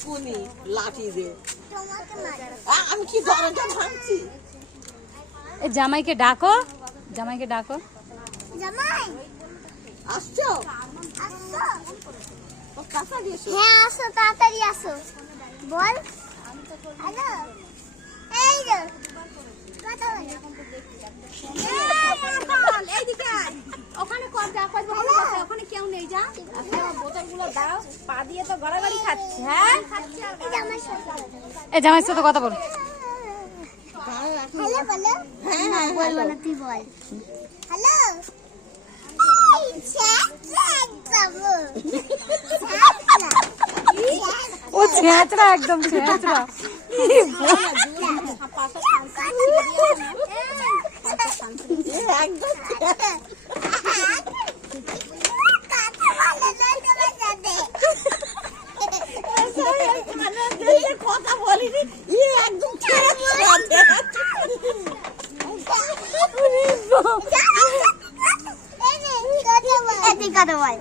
এক্ষুনি লাঠি দে। আমি কি দরজা ভাঙছি? জামাইকে ডাকো, জামাইকে ডাকো। জামাই আসছো? আসো। তাড়াতাড়ি এসো। হ্যাঁ আসো, তাড়াতাড়ি আসো। বল। হ্যালো। এই যে কথা বল। এইদিকে আয়। ওখানে কর যা করবো ওখানে কেউ নেই যা। বোতলগুলো দাও, পা দিয়ে তো গড়াগড়ি খাচ্ছে। হ্যাঁ এই জামাইয়ের সাথে কথা বল। হ্যালো বলো। হ্যাঁ বলবো না, তুই বল। হ্যালো। ও ছেঁচড়া, একদম ছেঁচড়া। কথা বলিনি একদম কথা বল।